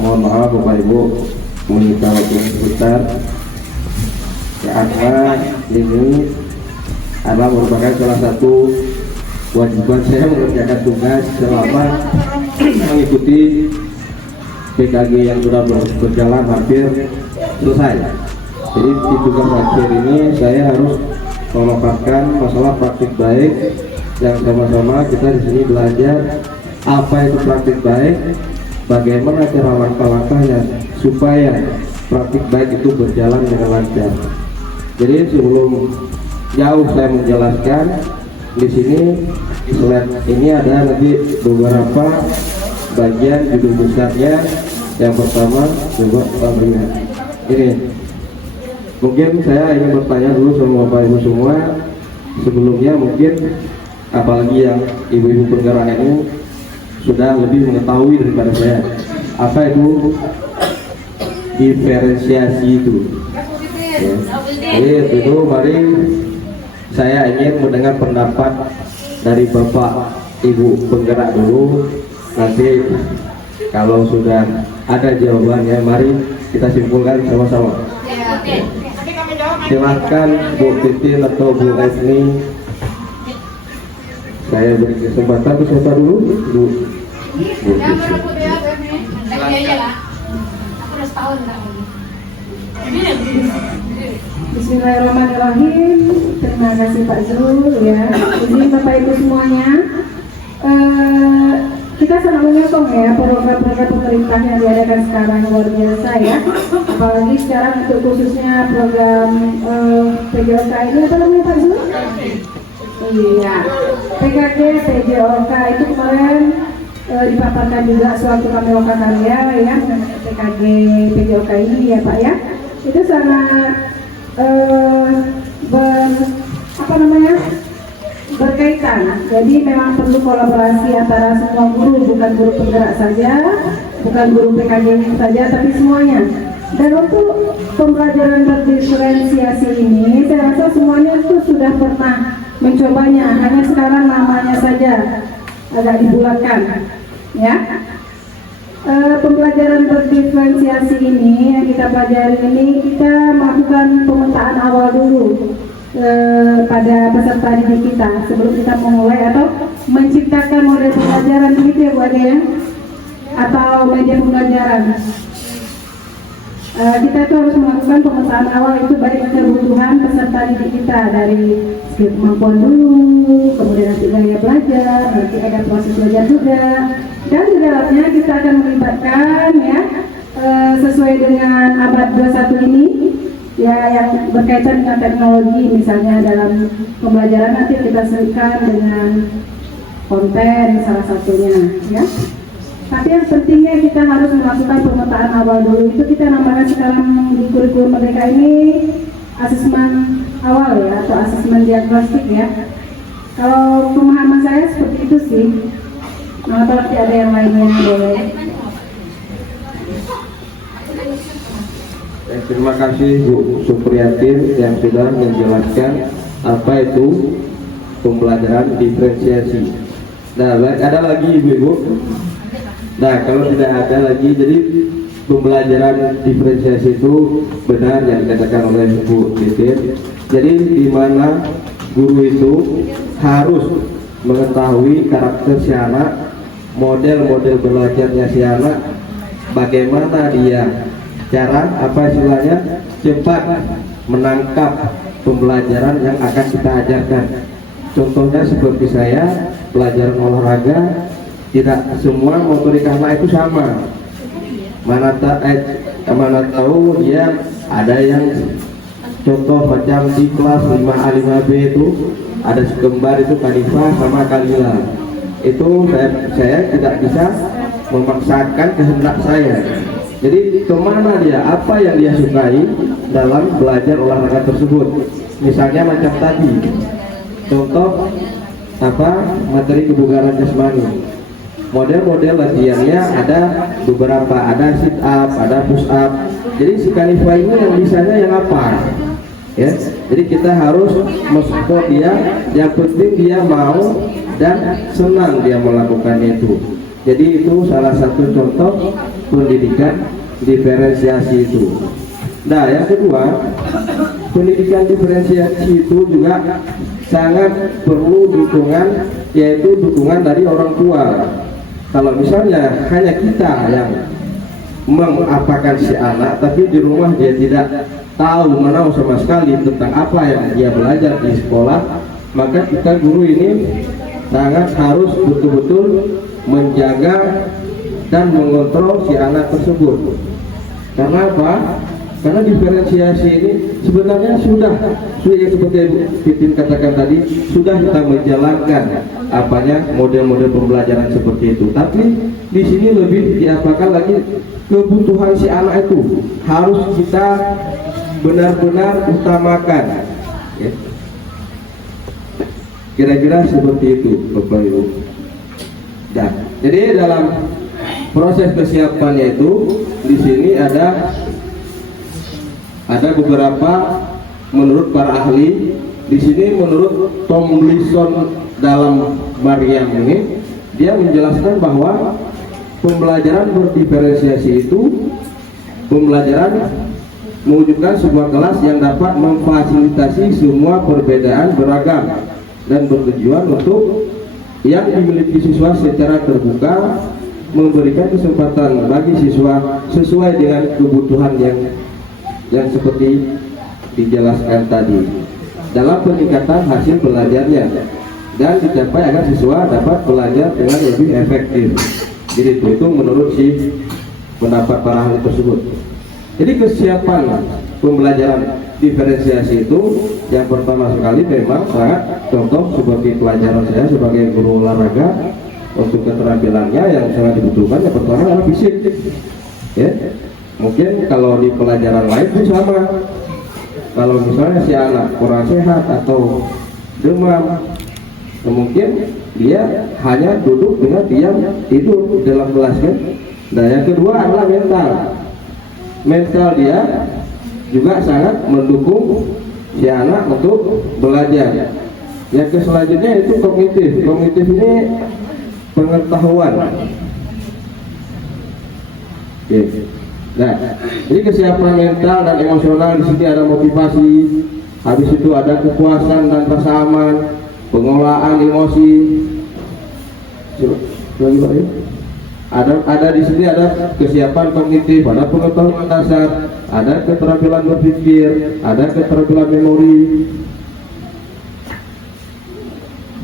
mohon maaf Bapak Ibu meminta waktu sebentar. Karena ini adalah merupakan salah satu kewajiban saya mengerjakan tugas selama mengikuti PKG yang sudah berjalan hampir selesai. Jadi di tugas akhir ini saya harus memaparkan masalah praktik baik yang sama-sama kita di sini belajar apa itu praktik baik, bagaimana cara langkah-langkahnya supaya praktik baik itu berjalan dengan lancar. Jadi sebelum jauh saya menjelaskan, di sini di slide ini ada nanti beberapa bagian judul besarnya. Yang pertama coba lihat ini. Mungkin saya ingin bertanya dulu sama Bapak Ibu semua. Sebelumnya mungkin apalagi yang ibu-ibu penggerak ini sudah lebih mengetahui daripada saya. Apa itu diferensiasi itu? Ya. Jadi itu mari saya ingin mendengar pendapat dari Bapak Ibu penggerak dulu. Nanti kalau sudah ada jawabannya, mari kita simpulkan sama-sama. Silahkan Bu Titin atau Bu Esni. Saya beri kesempatan ke siapa dulu? Bu Titin. Bismillahirrahmanirrahim. Terima kasih Pak Zul ya. Jadi Bapak Ibu semuanya, kita sangat menyokong ya program-program pemerintah yang diadakan sekarang, luar biasa ya. Apalagi sekarang untuk khususnya program PJOK ini apa namanya Pak Zul? Iya, PKG PJOK itu kemarin dipaparkan juga suatu kami Loka Karya ya, PKG PJOK ini ya Pak ya. Itu sangat berkaitan. Jadi memang perlu kolaborasi antara semua guru, bukan guru penggerak saja, bukan guru PKG saja, tapi semuanya. Dan untuk pembelajaran berdiferensiasi ini, saya rasa semuanya itu sudah pernah mencobanya, hanya sekarang namanya saja agak dibulatkan, ya. Pembelajaran berdiferensiasi ini yang kita pelajari ini, kita melakukan pemetaan awal dulu pada peserta didik kita sebelum kita memulai atau menciptakan model pembelajaran begitu ya Bu Ade ya, atau media pembelajaran. Kita itu harus melakukan pemetaan awal itu baik kebutuhan peserta didik kita dari skill kemampuan dulu, kemudian nanti gaya belajar, nanti ada proses belajar juga, dan di dalamnya kita akan melibatkan ya sesuai dengan abad 21 ini ya, yang berkaitan dengan teknologi, misalnya dalam pembelajaran nanti kita selipkan dengan konten salah satunya ya. Tapi yang pentingnya kita harus melakukan pemetaan awal dulu. Itu kita namakan sekarang di kurikulum Merdeka ini asesmen awal ya, atau asesmen diagnostik ya. Kalau pemahaman saya seperti itu sih. Nah, kalau tidak ada yang lainnya boleh. Terima kasih Bu Supriyatin yang sudah menjelaskan apa itu pembelajaran diferensiasi. Nah, ada lagi Ibu-ibu? Nah, kalau tidak ada lagi, jadi pembelajaran diferensiasi itu benar yang dikatakan oleh Bu Titin. Jadi di mana guru itu harus mengetahui karakter si anak, model-model belajarnya si anak, bagaimana dia cara apa istilahnya cepat menangkap pembelajaran yang akan kita ajarkan. Contohnya seperti saya pelajaran olahraga, tidak semua motorik anak itu sama. Mana tahu dia ada yang contoh macam di kelas 5A 5B itu ada sekembar itu Kanifah sama Kalila. Itu saya tidak bisa memaksakan kehendak saya. Jadi kemana dia, apa yang dia sukai dalam belajar olahraga tersebut. Misalnya macam tadi, contoh materi kebugaran jasmani. Model-model latihannya ada beberapa, ada sit up, ada push up. Jadi si Kanifah ini yang bisanya yang apa? Ya, jadi kita harus mensupport dia. Yang penting dia mau dan senang dia melakukan itu. Jadi itu salah satu contoh pendidikan diferensiasi itu. Nah, yang kedua, pendidikan diferensiasi itu juga sangat perlu dukungan, yaitu dukungan dari orang tua. Kalau misalnya hanya kita yang mengapakan si anak, tapi di rumah dia tidak tahu menahu sama sekali tentang apa yang dia belajar di sekolah, maka kita guru ini sangat harus betul-betul menjaga dan mengontrol si anak tersebut. Karena apa? Karena diferensiasi ini sebenarnya sudah seperti Titin katakan tadi, sudah kita menjalankan model-model pembelajaran seperti itu. Tapi di sini lebih diapakan lagi, kebutuhan si anak itu harus kita benar-benar utamakan. Ya. Kira-kira seperti itu, Bapak Ibu. Nah, jadi dalam proses kesiapannya itu di sini ada beberapa menurut para ahli. Di sini menurut Tomlinson dalam Mariam ini, dia menjelaskan bahwa pembelajaran berdiferensiasi itu pembelajaran mewujudkan sebuah kelas yang dapat memfasilitasi semua perbedaan beragam dan bertujuan untuk yang dimiliki siswa secara terbuka, memberikan kesempatan bagi siswa sesuai dengan kebutuhan yang seperti dijelaskan tadi dalam peningkatan hasil belajarnya dan dicapai agar siswa dapat belajar dengan lebih efektif. Jadi itu menurut si pendapat para ahli tersebut. Jadi kesiapan pembelajaran diferensiasi itu yang pertama sekali memang sangat contoh seperti pelajaran saya sebagai guru olahraga, untuk keterampilannya yang sangat dibutuhkan yang pertama adalah fisik. Ya. Mungkin kalau di pelajaran lain pun sama. Kalau misalnya si anak kurang sehat atau demam, mungkin dia hanya duduk dengan diam tidur dalam kelas kan. Nah, yang kedua adalah mental dia juga sangat mendukung si anak untuk belajar. Yang selanjutnya itu kognitif ini pengetahuan. Okay. Nah, ini kesiapan mental dan emosional. Di sini ada motivasi, habis itu ada kepuasan dan rasa aman, pengelolaan emosi. Lagi Pak ya? Ada di sini ada kesiapan kognitif, ada pengetahuan dasar, ada keterampilan berpikir, ada keterampilan memori,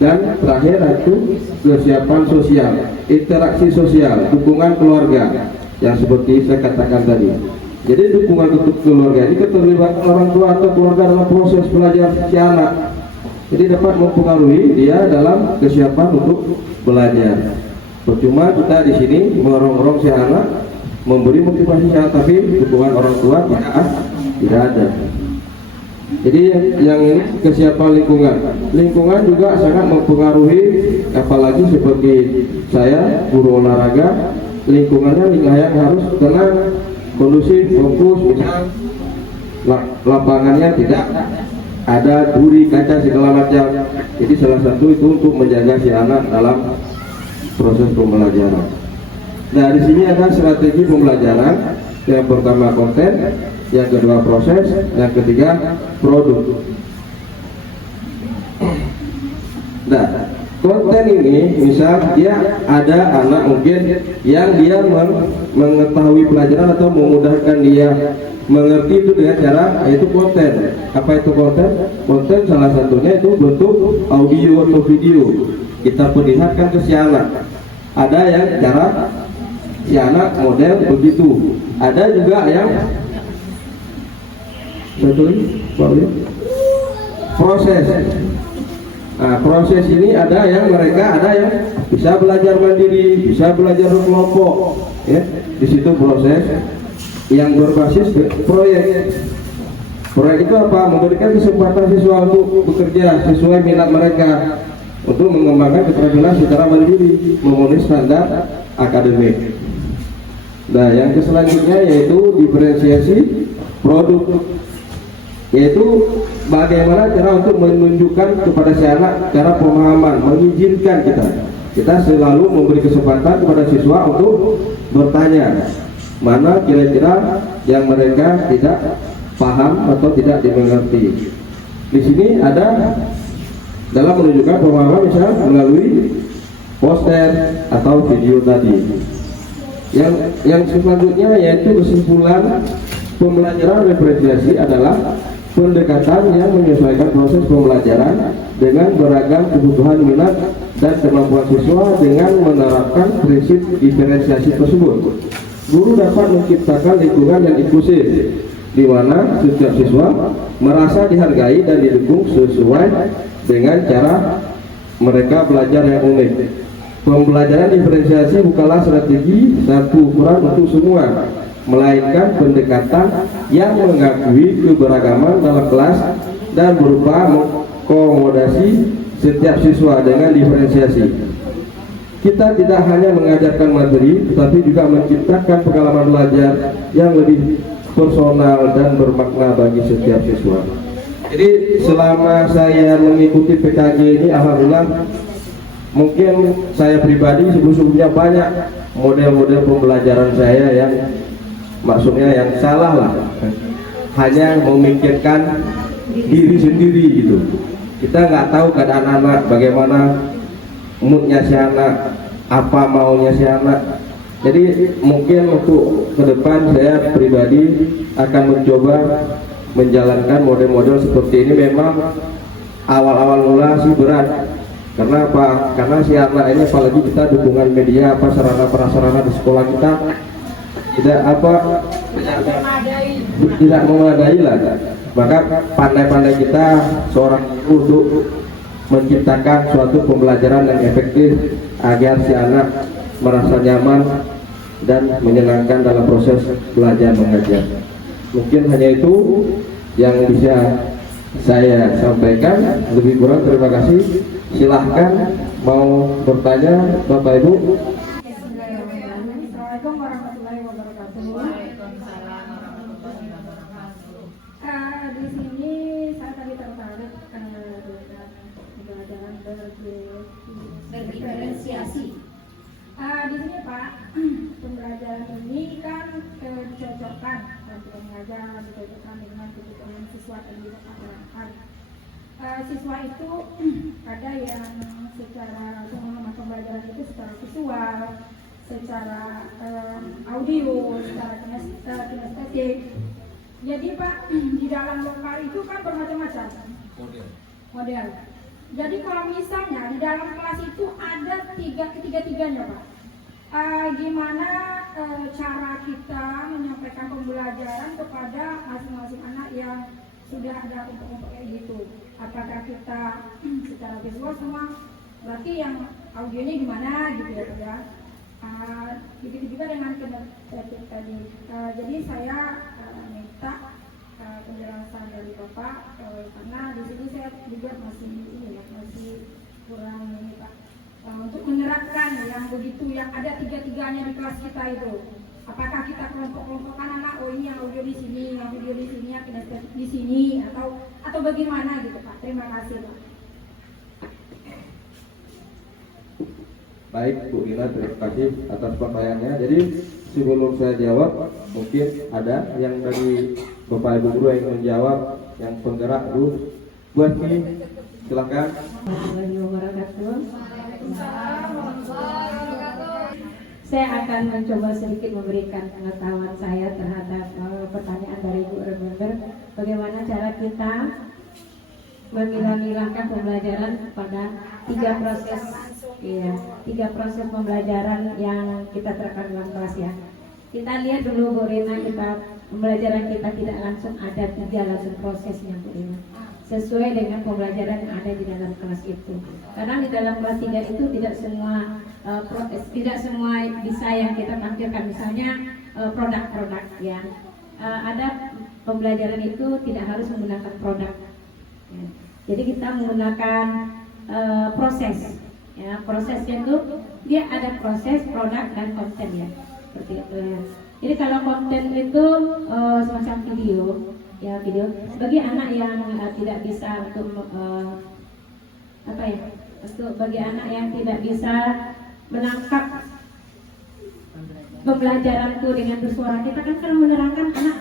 dan terakhir itu kesiapan sosial, interaksi sosial, dukungan keluarga. Yang seperti saya katakan tadi. Jadi dukungan untuk keluarga ini keterlibatan orang tua atau keluarga dalam proses belajar si anak. Jadi dapat mempengaruhi dia dalam kesiapan untuk belajar. Percuma kita di sini mengontrol si anak, memberi motivasi si anak, tapi dukungan orang tua tidak ada. Jadi yang ini kesiapan lingkungan juga sangat mempengaruhi, apalagi seperti saya guru olahraga. Lingkungannya yang harus tenang, kondusif, fokus, misal lapangannya tidak ada duri, kaca segala macam. Jadi salah satu itu untuk menjaga si anak dalam proses pembelajaran. Nah, di sini ada strategi pembelajaran. Yang pertama konten, yang kedua proses, yang ketiga produk. Nah, konten ini misal dia ada anak mungkin yang dia mengetahui pelajaran atau memudahkan dia mengerti itu dengan cara yaitu konten. Apa itu konten? Konten salah satunya itu bentuk audio atau video. Kita perlihatkan ke si anak. Ada yang cara si anak model begitu. Ada juga yang proses. Nah, proses ini ada yang bisa belajar mandiri, bisa belajar kelompok, ya. Di situ proses yang berbasis proyek. Proyek itu apa? Memberikan kesempatan siswa untuk bekerja sesuai minat mereka untuk mengembangkan keterampilan secara mandiri memenuhi standar akademik. Nah, yang selanjutnya yaitu diferensiasi produk, yaitu bagaimana cara untuk menunjukkan kepada si anak cara pemahaman, mengizinkan kita selalu memberi kesempatan kepada siswa untuk bertanya. mana kira-kira yang mereka tidak paham atau tidak dimengerti. Di sini ada dalam menunjukkan pemahaman misalnya melalui poster atau video tadi. Yang selanjutnya yaitu kesimpulan pembelajaran referensiasi adalah pendekatan yang menyesuaikan proses pembelajaran dengan beragam kebutuhan minat dan kemampuan siswa dengan menerapkan prinsip diferensiasi tersebut. Guru dapat menciptakan lingkungan yang inklusif di mana setiap siswa merasa dihargai dan didukung sesuai dengan cara mereka belajar yang unik. Pembelajaran diferensiasi bukanlah strategi satu ukuran untuk semua, melainkan pendekatan yang mengakui keberagaman dalam kelas dan berupa mengakomodasi setiap siswa dengan diferensiasi. Kita tidak hanya mengajarkan materi, tetapi juga menciptakan pengalaman belajar yang lebih personal dan bermakna bagi setiap siswa. Jadi selama saya mengikuti PKJ ini, alhamdulillah, mungkin saya pribadi sebelumnya banyak model-model pembelajaran saya yang maksudnya yang salah lah, hanya memikirkan diri sendiri gitu. Kita nggak tahu keadaan anak, bagaimana moodnya si anak, apa maunya si anak. Jadi mungkin untuk ke depan saya pribadi akan mencoba menjalankan model-model seperti ini. Memang awal-awal mula sih berat. Karena apa? Karena si anak ini, apalagi kita dukungan media, apa sarana prasarana di sekolah kita tidak memadai lah. Maka pandai-pandai kita seorang guru untuk menciptakan suatu pembelajaran yang efektif agar si anak merasa nyaman dan menyenangkan dalam proses belajar mengajar. Mungkin hanya itu yang bisa saya sampaikan. Lebih kurang terima kasih. Silahkan mau bertanya Bapak Ibu. Assalamualaikum warahmatullahi wabarakatuh. Di sini saya tadi tertarik dengan pembelajaran berdiferensiasi. Di sini Pak, pembelajaran ini kan dicocokkan dan kita mengajar dicocokkan dengan kebutuhan siswa dan juga masyarakat. Siswa itu ada yang secara pemahaman pembelajaran itu secara visual, secara audio, secara kinestetik. Jadi Pak, di dalam lokal itu kan bermacam-macam model. Jadi kalau misalnya di dalam kelas itu ada tiga-tiganya Pak, gimana cara kita menyampaikan pembelajaran kepada masing-masing anak yang sudah ada kelompok kayak gitu? Apakah kita secara visual semua, berarti yang audionya gimana gitu ya? Begitu juga dengan kinetik tadi. Jadi saya minta penjelasan dari Bapak, karena di sini saya juga masih kurang ini Pak, untuk menerapkan yang begitu, yang ada tiga-tiganya di kelas kita itu. Apakah kita kelompok-kelompokkan anak, oh ini yang audio di sini, yang video di sini, yang kinestetik di sini, atau bagaimana gitu Pak? Terima kasih Pak. Baik Bu Ina, terima kasih atas pertanyaannya. Jadi sebelum saya jawab, mungkin ada yang dari Bapak Ibu guru yang menjawab, yang penggerak dulu. Bu Asti, silakan. Saya akan mencoba sedikit memberikan pengetahuan saya terhadap pertanyaan dari Bu Remember, bagaimana cara kita memilah-milahkan pembelajaran pada tiga proses pembelajaran yang kita terapkan dalam kelas ya. Kita lihat dulu Bu Rina, pembelajaran kita tidak langsung ada langsung prosesnya Bu Rina, sesuai dengan pembelajaran yang ada di dalam kelas itu. Karena di dalam kelas 3 itu tidak semua bisa yang kita tampilkan, misalnya produk-produk ya. Ada pembelajaran itu tidak harus menggunakan produk. Ya. Jadi kita menggunakan proses. Ya, prosesnya itu dia ada proses, produk dan konten ya. Seperti itu ya. Jadi kalau konten itu semacam video. Ya, video bagi anak yang tidak bisa untuk bagi anak yang tidak bisa menangkap pembelajaranku dengan bersuara. Kita kan kalau menerangkan anak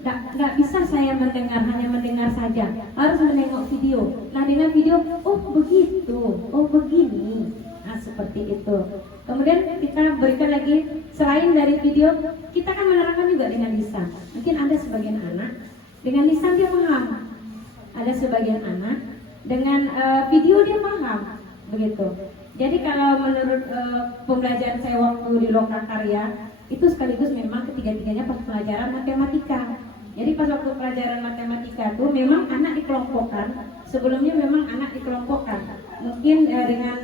nggak bisa saya mendengar, hanya mendengar saja, harus menengok video. Nah dengan video, oh begitu, oh begini, nah seperti itu. Kemudian kita berikan lagi, selain dari video, kita kan menerangkan juga dengan lisan. Mungkin ada sebagian anak dengan lisan dia paham, ada sebagian anak dengan video dia paham, begitu. Jadi kalau menurut pembelajaran saya waktu di Lokakarya, itu sekaligus memang ketiga-tiganya pas pelajaran matematika. Jadi pas waktu pelajaran matematika itu memang anak dikelompokkan. Sebelumnya memang anak dikelompokkan. Mungkin dengan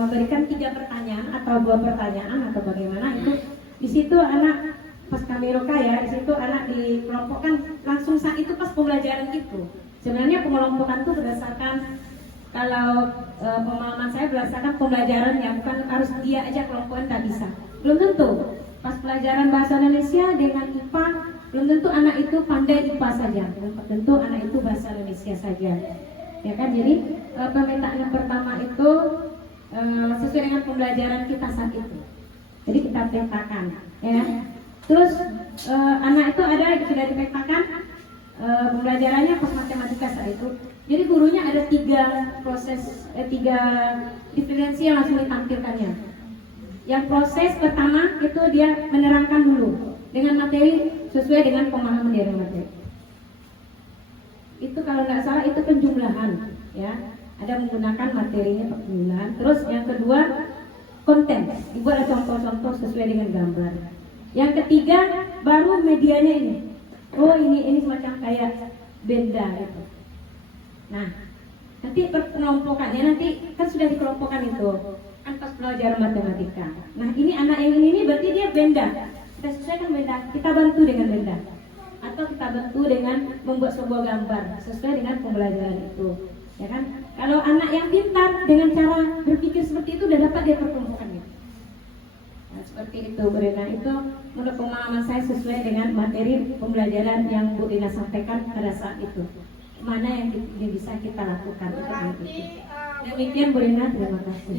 memberikan 3 pertanyaan atau 2 pertanyaan atau bagaimana itu. Di situ anak pas kami Rokaya, di situ anak dikelompokkan langsung saat itu pas pembelajaran itu. Sebenarnya pengelompokan itu berdasarkan kalau pemahaman saya berdasarkan pembelajaran ya, bukan harus dia aja kelompokan, tak bisa. Belum tentu. Pas pelajaran bahasa Indonesia dengan IPA, belum tentu anak itu pandai IPA saja, belum tentu anak itu bahasa Indonesia saja, ya kan? Jadi pemetaan yang pertama itu sesuai dengan pembelajaran kita saat itu. Jadi kita petakan, ya. Terus anak itu ada sudah dipetakan pembelajarannya pas matematika saat itu. Jadi gurunya ada 3 proses, 3 diferensi yang langsung ditampilkannya. Yang proses pertama itu dia menerangkan dulu dengan materi sesuai dengan pemahaman dari materi. Itu kalau nggak salah itu penjumlahan, ya. Ada menggunakan materinya penjumlahan. Terus yang kedua konten, dibuat contoh-contoh sesuai dengan gambar. Yang ketiga baru medianya ini. Oh ini semacam kayak benda itu. Nah nanti pengelompokannya nanti kan sudah dikelompokkan itu. Kan pas pelajaran matematika. Nah ini anak yang ini berarti dia benda. Kita sesuaikan benda, kita bantu dengan benda. Atau kita bantu dengan membuat sebuah gambar sesuai dengan pembelajaran itu. Ya kan? Kalau anak yang pintar dengan cara berpikir seperti itu udah dapat dia perkelompokannya. Nah, seperti itu Bu Rina. Itu menurut pemahaman saya sesuai dengan materi pembelajaran yang Bu Rina sampaikan pada saat itu. Mana yang bisa kita lakukan untuk itu. Demikian Bu Rina, terima kasih.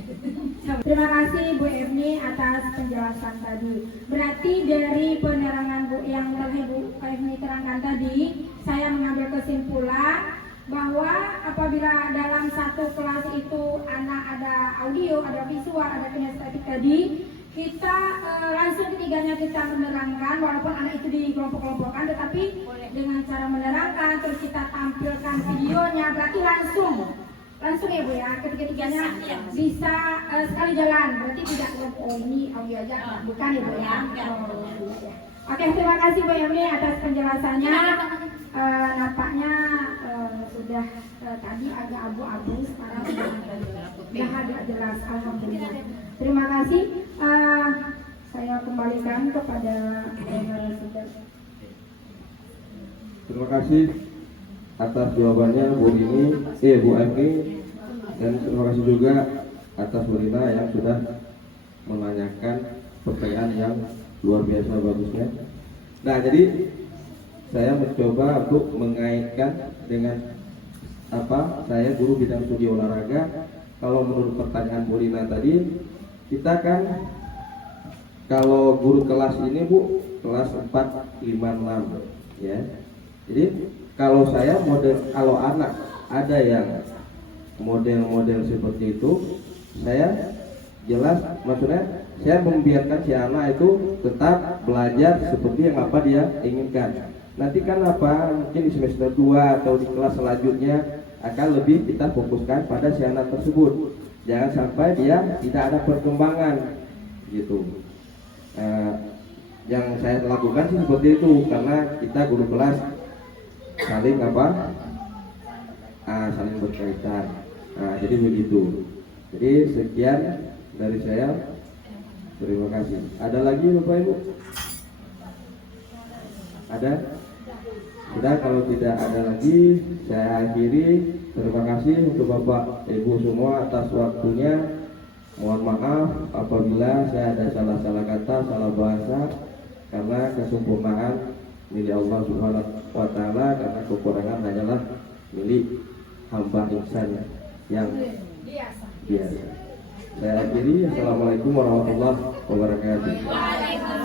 Terima kasih Bu Evni atas penjelasan tadi. Berarti dari penerangan Bu yang tadi Bu Evni terangkan tadi, saya mengambil kesimpulan bahwa apabila dalam satu kelas itu anak ada audio, ada visual, ada kinestetik tadi, kita langsung ketiganya kita menerangkan walaupun anak itu di kelompok-kelompokkan, tetapi dengan cara menerangkan terus kita tampilkan videonya, berarti langsung ya Bu ya, ketiga-tiganya bisa sekali jalan, berarti tidak oh ini audio aja, bukan ya Bu ya. Oke, terima kasih Bu Yami atas penjelasannya. Nampaknya sudah tadi agak abu-abu, sekarang sudah agak jelas, alhamdulillah. Terima kasih. Saya kembalikan kepada saudara. Terima kasih atas jawabannya Bu Emi, dan terima kasih juga atas Bu Rina yang sudah menanyakan pertanyaan yang luar biasa bagusnya. Nah, jadi saya mencoba untuk mengaitkan dengan saya guru bidang studi olahraga. Kalau menurut pertanyaan Bu Rina tadi, kita kan kalau guru kelas ini Bu, kelas 4, 5, 6 ya. Jadi kalau saya kalau anak ada yang model-model seperti itu, saya jelas maksudnya saya membiarkan si anak itu tetap belajar seperti yang apa dia inginkan. Nanti kan mungkin di semester 2 atau di kelas selanjutnya akan lebih kita fokuskan pada si anak tersebut. Jangan sampai dia tidak ada perkembangan gitu. Yang saya lakukan sih seperti itu, karena kita guru kelas saling saling berkaitan. Jadi begitu. Jadi sekian dari saya. Terima kasih. Ada lagi Bapak Ibu? Ada? Sudah, kalau tidak ada lagi saya akhiri. Terima kasih untuk Bapak Ibu semua atas waktunya. Mohon maaf apabila saya ada salah-salah kata, salah bahasa, karena kesempurnaan milik Allah Subhanahu wa Ta'ala, karena kekurangan hanyalah milik hamba insan yang biasa. Saya akhiri. Assalamualaikum warahmatullahi wabarakatuh.